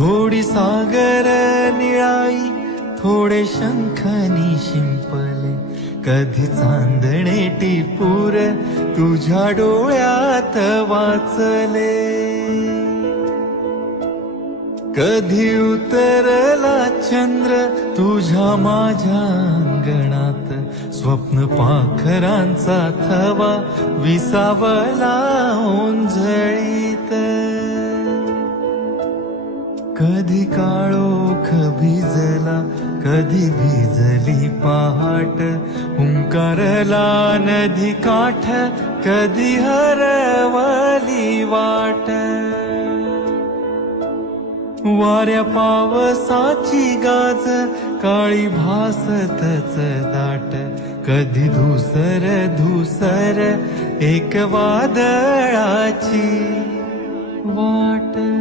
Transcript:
थोडी सागर निळाई, थोडे शंखानी शिंपले, कधी चांदणे टिपूर तुझ्या डोळ्यात वाचले. कधी उतरला चंद्र तुझ्या माझ्या अंगणात, स्वप्न पाखरांचा थवा विसावला ओंजळीत. कधी काळोख भिजला, कधी भिजली पहाट, हुंकारला नदी काठ, कधी हरवली वाट. वाऱ्या पावसाची गाज काळी भासतच दाट, कधी धुसर धुसर एक वादळाची वाट.